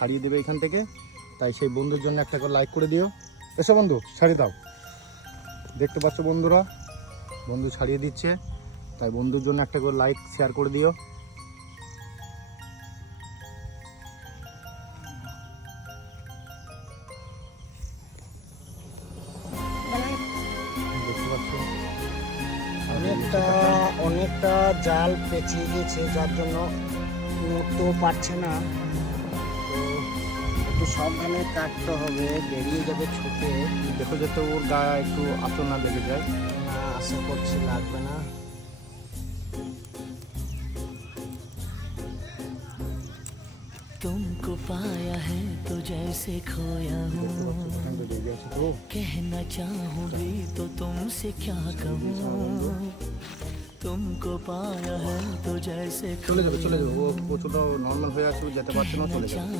ছাড়িয়ে দেবে এখান থেকে। তাই সেই বন্ধুর জন্য একটা করে লাইক করে দিও। এসো বন্ধু, ছাড়িয়ে দাও। দেখতে পাচ্ছ বন্ধুরা, বন্ধু ছাড়িয়ে দিচ্ছে, তাই বন্ধুর জন্য একটা করে লাইক শেয়ার করে দিও। দেখতে পাচ্ছ অনেকটা জাল পেঁচিয়ে গেছে, যার জন্য নড়তেও পারছে না। তো একটু সাবধানে কাটতে হবে, বেরিয়ে যাবে ছুটে। দেখো যাতে ওর গায়ে একটু আঁচড় না লেগে যায়। না, আশা করছি লাগবে না। तुमको पाया है तो जैसे खोया हूँ, कहना चाहूँ भी तो तुमसे क्या कहूँ। तुमको पाया है तो जैसे চলে যাবে, চলে যাবে। ও প্রচুর নর্মাল হয়ে আছে, ও যেতে পারছে না, চলে যাবে।